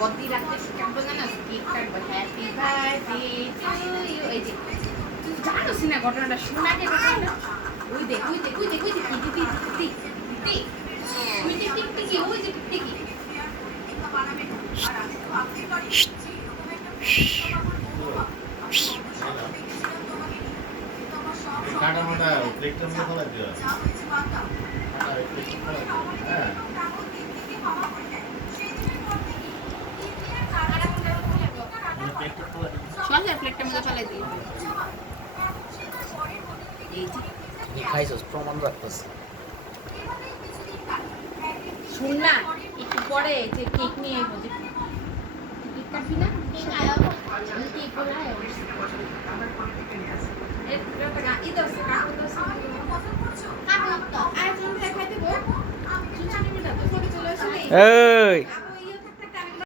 বদ্দি রাখতে কাটবো না কেক কাটবো হ্যাপি বার্থডে টু ইউ এই যে তুই জানোস না ঘটনাটা শোনা যে ঘটনাটা ওই দেখ ওই দেখ ওই দেখ ওই দেখ দিদি দিদি দিদি ওই যে টিকটিকি ওই যে টিকটিকি কাটা মোটা প্লেটটা মধ্যে ফেলা দিও হ্যাঁ সঙ্গে প্লেটটার মধ্যে ফেলে দিই এই যে খাইছস প্রমাণ রাখতেছ শুন না একটু পরে যে কেক নিয়ে আইবো যে কেক কাটবি না কেক আয়া আমি কেক বলে আয়া এই